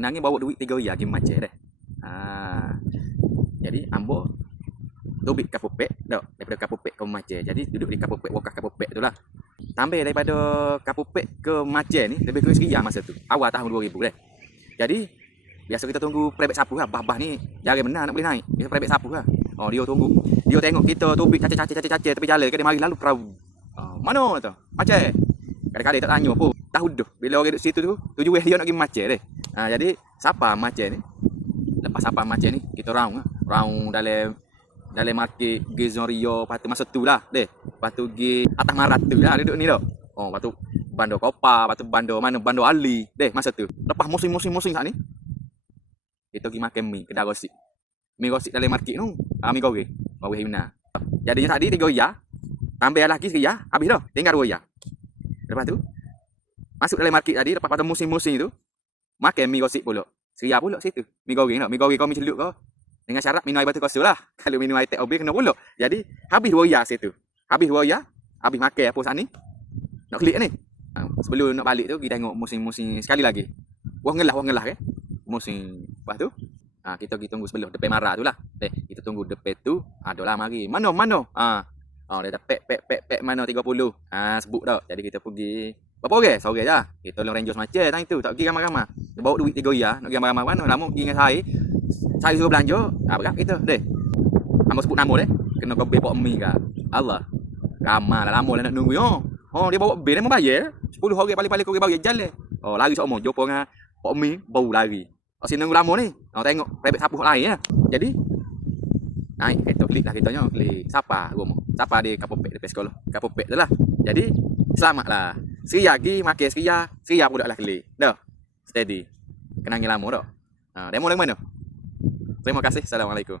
kenangi bawa duit 3 ya pergi Aceh deh. Jadi ambo tubik Kapupek dak daripada Kapupek ke Aceh. Jadi duduk di Kapupek Wakaf Kapupek itulah. Tambah daripada Kapupek ke Aceh ni lebih kurang sekian masa tu. Awal tahun 2000 deh. Jadi biasa kita tunggu prebek sapu lah. Bah ni jarang benar nak boleh naik. Biasa prebek sapu lah. Dia tunggu. Dia tengok kita tubik caca tepi jalan ke dia mari lalu perahu. Mana tu? Aceh. Kadang-kadang tak tanya pun. Tahu dah bila orang duduk situ tu tujuan dia nak pergi Aceh deh. Jadi siapa Aceh ni? Lepas siapa Aceh ni kita round dalam market Gezon Rio patu masa tu lah deh. Patu gi atas Marat tu lah duduk ni dah. Patu Bandar Kopa, patu Bandar mana Bandar Ali deh masa tu. Lepas musim saat ni kita pergi makan mi kedai gosip. Mi gosip dalam market tu. Mi goreng. Goreng Himna. Jadi tadi 3 ya. Tambah lagi 1 ya, habis dah. Tinggal 2 ya. Lepas tu masuk dalam market tadi lepas pada musim-musim tu makan mi gosip pula. Seria pula situ. Mi goreng tak? Mi goreng kau mi celup kau. Dengan syarat minum air batu kosong lah. Kalau minum air teh obeng kena pula. Jadi habis 2 ya situ. Habis 2 ya, habis makan apa saat ni. Nak klik ni. Sebelum nak balik tu kita tengok musim-musim sekali lagi. Wah ngelah ke. Musim lepas tu kita pergi tunggu sebelum depan Mara tu lah. Kita tunggu depan tu adalah mari. Mana? Dia tak pek mana 30. Sebut dah. Jadi kita pergi berapa orang? Seorang je. Kita tolong Rangers macam time tu. Tak pergi ramai-ramai. Dia bawa duit 3 ya. Nak pergi ramai-ramai mana? Lama pergi dengan saya. Saya suruh belanja. Berapa kita? Deh. Hamba sebut nama deh. Kena kau bepok mi ke. Allah. Ramai lah lama lah nak nunggu. Dia bawa bil dia mau bayar. 10 orang paling-paling kau bayar jalan. Lari sok jumpa dengan pok mi bau lari. Sini nunggu lama ni. Tengok rebek sapu lain ya. Jadi naik kereta klik lah kitanya. Klik siapa rumah. Siapa di Kapupek depan sekolah. Kapupek tu lah. Jadi selamatlah. Seria lagi makan seria pula lah klik. Dah. Steady. Kenangi lama dah. Demo yang mana? Terima kasih. Assalamualaikum.